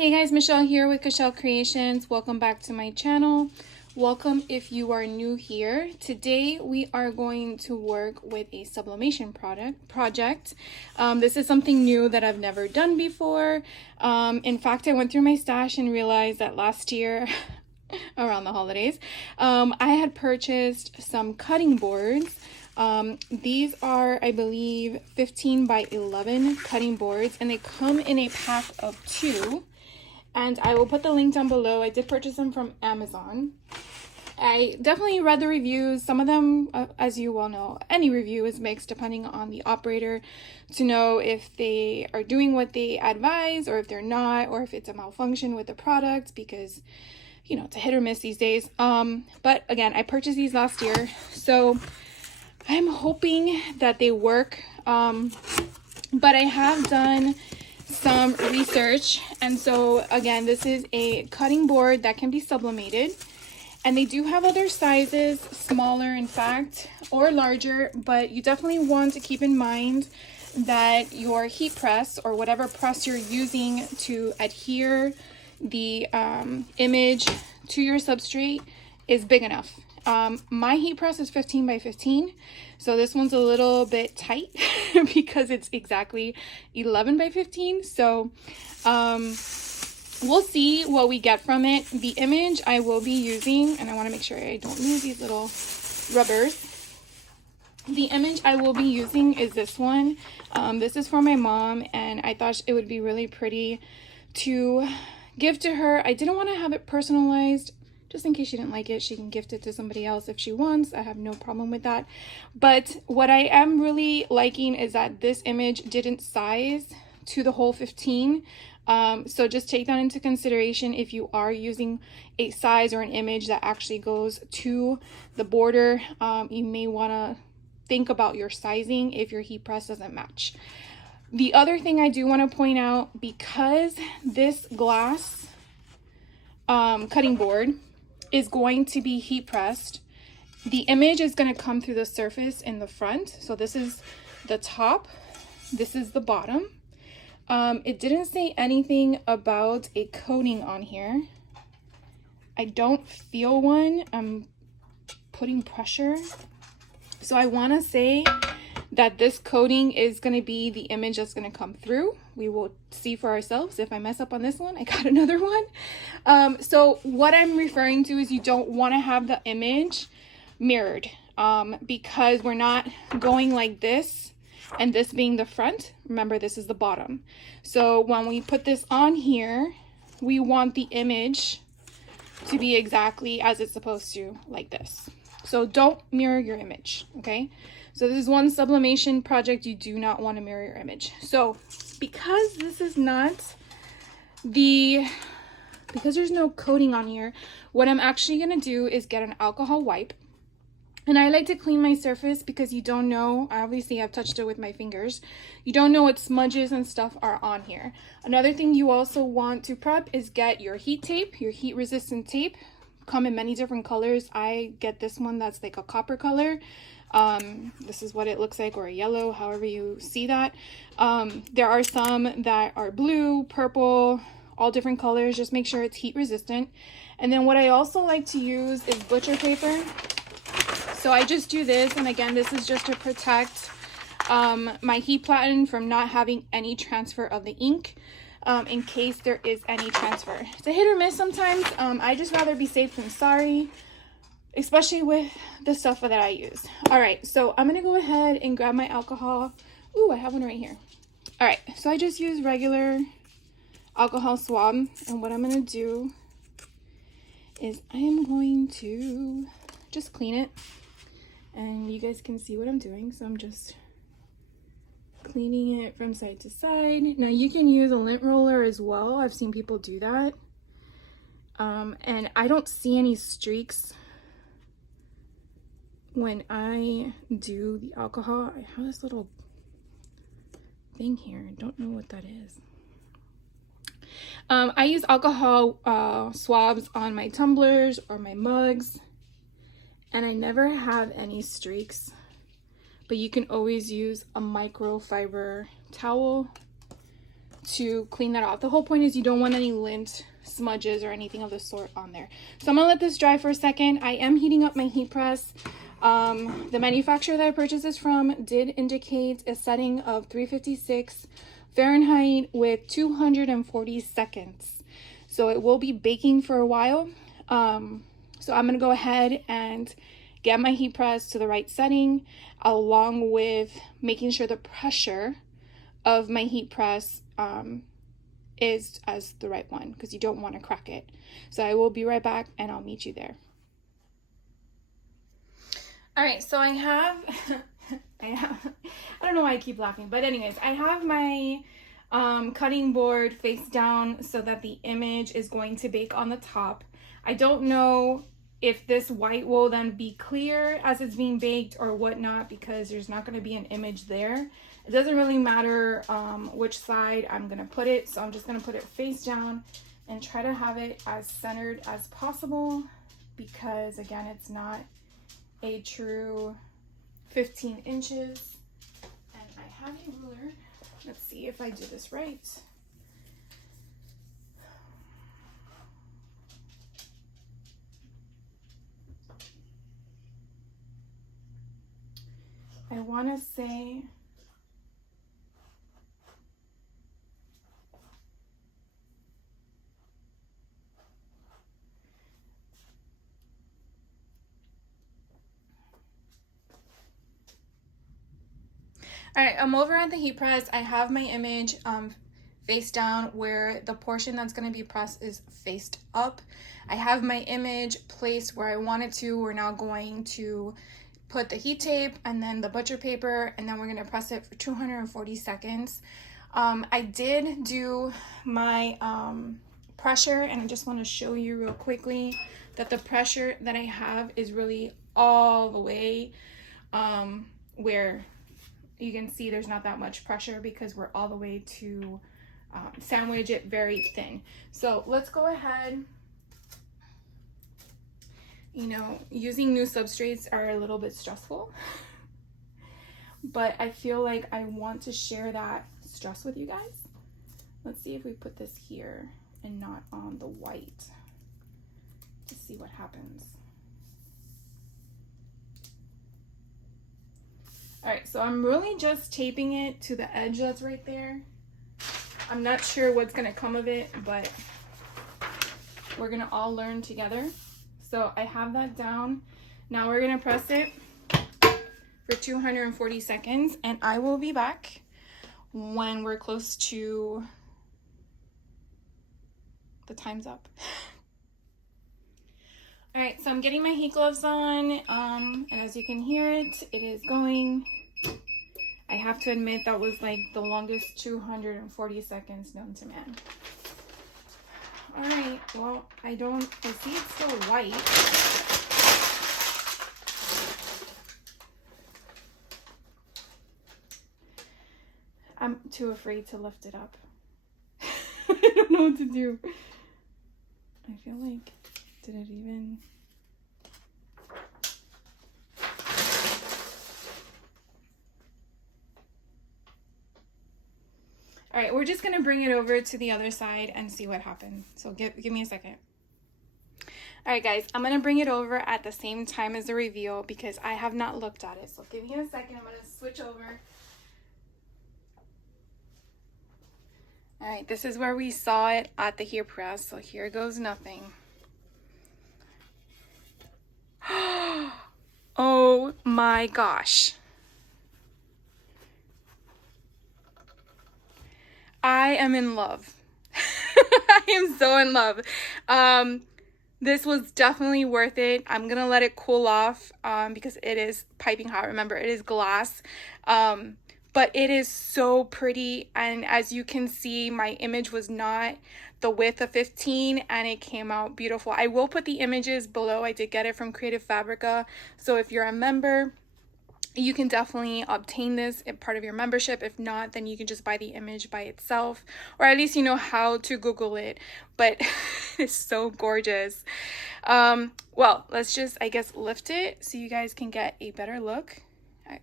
Hey guys, Michelle here with Michelle Creations. Welcome back to my channel. Welcome if you are new here. Today we are going to work with a sublimation project. This is something new that I've never done before. In fact, I went through my stash and realized that last year around the holidays, I had purchased some cutting boards. These are, I believe, 15 by 11 cutting boards, and they come in a pack of 2. And I will put the link down below. I did purchase them from Amazon. I definitely read the reviews. Some of them, as you well know, any review is mixed depending on the operator to know if they are doing what they advise or if they're not, or if it's a malfunction with the product, because, you know, it's a hit or miss these days. But again, I purchased these last year, so I'm hoping that they work. But I have done some research, and so again, this is a cutting board that can be sublimated, and they do have other sizes, smaller in fact, or larger, but you definitely want to keep in mind that your heat press or whatever press you're using to adhere the image to your substrate is big enough. My heat press is 15 by 15, so this one's a little bit tight because it's exactly 11 by 15. So we'll see what we get from it. The image I will be using, and I want to make sure I don't lose these little rubbers. The image I will be using is this one. This is for my mom, and I thought it would be really pretty to give to her. I didn't want to have it personalized. Just in case she didn't like it, she can gift it to somebody else if she wants. I have no problem with that. But what I am really liking is that this image didn't size to the whole 15. So just take that into consideration if you are using a size or an image that actually goes to the border. You may want to think about your sizing if your heat press doesn't match. The other thing I do want to point out, because this glass cutting board is going to be heat pressed, the image is going to come through the surface in the front. So this is the top, this is the bottom. It didn't say anything about a coating on here. I don't feel one. I'm putting pressure. So I want to say that this coating is going to be the image that's going to come through. We will see for ourselves. If I mess up on this one, I got another one. So what I'm referring to is you don't want to have the image mirrored, because we're not going like this and this being the front. Remember, this is the bottom. So when we put this on here, we want the image to be exactly as it's supposed to, like this. So don't mirror your image, okay? So this is one sublimation project you do not want to mirror your image. So because this is not because there's no coating on here, what I'm actually going to do is get an alcohol wipe. And I like to clean my surface because you don't know, obviously I've touched it with my fingers, you don't know what smudges and stuff are on here. Another thing you also want to prep is get your heat tape, your heat resistant tape. Come in many different colors. I get this one that's like a copper color. This is what it looks like, or a yellow, however you see that. There are some that are blue, purple, all different colors. Just make sure it's heat resistant. And then what I also like to use is butcher paper. So I just do this, and again, this is just to protect my heat platen from not having any transfer of the ink, in case there is any transfer. It's a hit or miss sometimes. I just rather be safe than sorry, especially with the stuff that I use. All right, so I'm gonna go ahead and grab my alcohol. Ooh, I have one right here. All right, so I just use regular alcohol swab, and what I'm gonna do is I am going to just clean it, and you guys can see what I'm doing. So I'm just cleaning it from side to side. Now you can use a lint roller as well. I've seen people do that. And I don't see any streaks when I do the alcohol. I have this little thing here. I don't know what that is. I use alcohol swabs on my tumblers or my mugs, and I never have any streaks. But you can always use a microfiber towel to clean that off. The whole point is you don't want any lint smudges or anything of the sort on there. So I'm gonna let this dry for a second. I am heating up my heat press. The manufacturer that I purchased this from did indicate a setting of 356 Fahrenheit with 240 seconds. So it will be baking for a while. So I'm gonna go ahead and get my heat press to the right setting, along with making sure the pressure of my heat press is as the right one, because you don't want to crack it. So I will be right back and I'll meet you there. All right, so I have I don't know why I keep laughing, but anyways, I have my cutting board face down so that the image is going to bake on the top. I don't know if this white will then be clear as it's being baked or whatnot, because there's not going to be an image there. It doesn't really matter which side I'm going to put it, so I'm just going to put it face down and try to have it as centered as possible, because again, it's not a true 15 inches. And I have a ruler. Let's see if I do this right. I want to say all right, I'm over at the heat press. I have my image face down where the portion that's going to be pressed is faced up. I have my image placed where I want it to. We're now going to put the heat tape and then the butcher paper, and then we're going to press it for 240 seconds. I did do my pressure, and I just want to show you real quickly that the pressure that I have is really all the way where you can see there's not that much pressure, because we're all the way to sandwich it very thin. So let's go ahead. You know, using new substrates are a little bit stressful, but I feel like I want to share that stress with you guys. Let's see if we put this here and not on the white to see what happens. All right, so I'm really just taping it to the edge that's right there. I'm not sure what's gonna come of it, but we're gonna all learn together. So I have that down. Now we're gonna press it for 240 seconds, and I will be back when we're close to the time's up. All right, so I'm getting my heat gloves on, and as you can hear it, it is going. I have to admit that was like the longest 240 seconds known to man. All right, well, I see it's still white. I'm too afraid to lift it up. I don't know what to do. I feel like, did it even? All right, we're just gonna bring it over to the other side and see what happens. So give me a second. All right, guys, I'm gonna bring it over at the same time as the reveal because I have not looked at it. So give me a second, I'm gonna switch over. All right, this is where we saw it at the heat press. So here goes nothing. Oh my gosh. I am in love. I am so in love. This was definitely worth it. I'm gonna let it cool off because it is piping hot. Remember, it is glass. But it is so pretty, and as you can see, my image was not the width of 15 and it came out beautiful. I will put the images below. I did get it from Creative Fabrica, so if you're a member, you can definitely obtain this as part of your membership. If not, then you can just buy the image by itself, or at least you know how to Google it. But it's so gorgeous. Well, let's just, I guess, lift it so you guys can get a better look,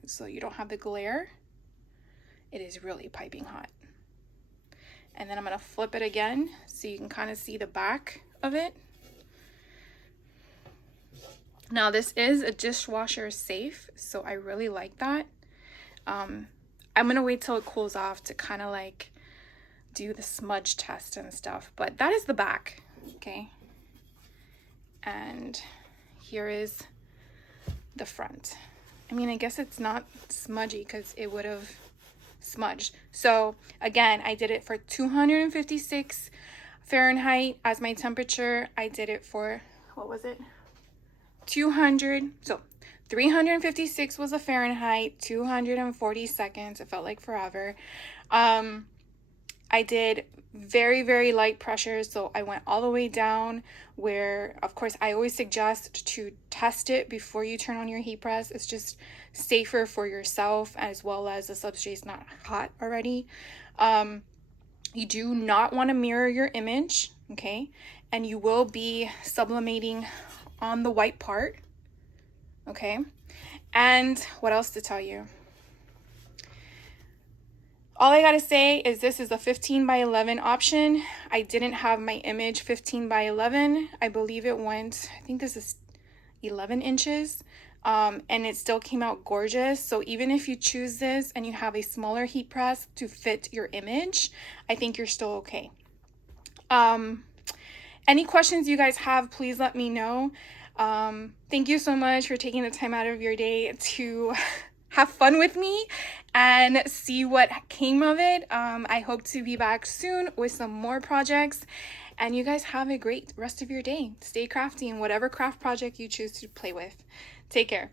so you don't have the glare. It is really piping hot. And then I'm going to flip it again so you can kind of see the back of it. Now this is a dishwasher safe, so I really like that. I'm going to wait till it cools off to kind of like do the smudge test and stuff. But that is the back, okay? And here is the front. I mean, I guess it's not smudgy because it would have smudged. So again, I did it for 256 Fahrenheit as my temperature. I did it for, what was it? 200. So 356 was a Fahrenheit, 240 seconds. It felt like forever. I did very, very light pressure. So I went all the way down where, of course, I always suggest to test it before you turn on your heat press. It's just safer for yourself as well as the substrate's not hot already. You do not want to mirror your image, okay? And you will be sublimating on the white part, okay? And what else to tell you? All I gotta say is this is a 15 by 11 option. I didn't have my image 15 by 11. I believe it went, I think this is 11 inches. And it still came out gorgeous. So even if you choose this and you have a smaller heat press to fit your image, I think you're still okay. Any questions you guys have, please let me know. Thank you so much for taking the time out of your day to have fun with me and see what came of it. I hope to be back soon with some more projects, and you guys have a great rest of your day. Stay crafty in whatever craft project you choose to play with. Take care.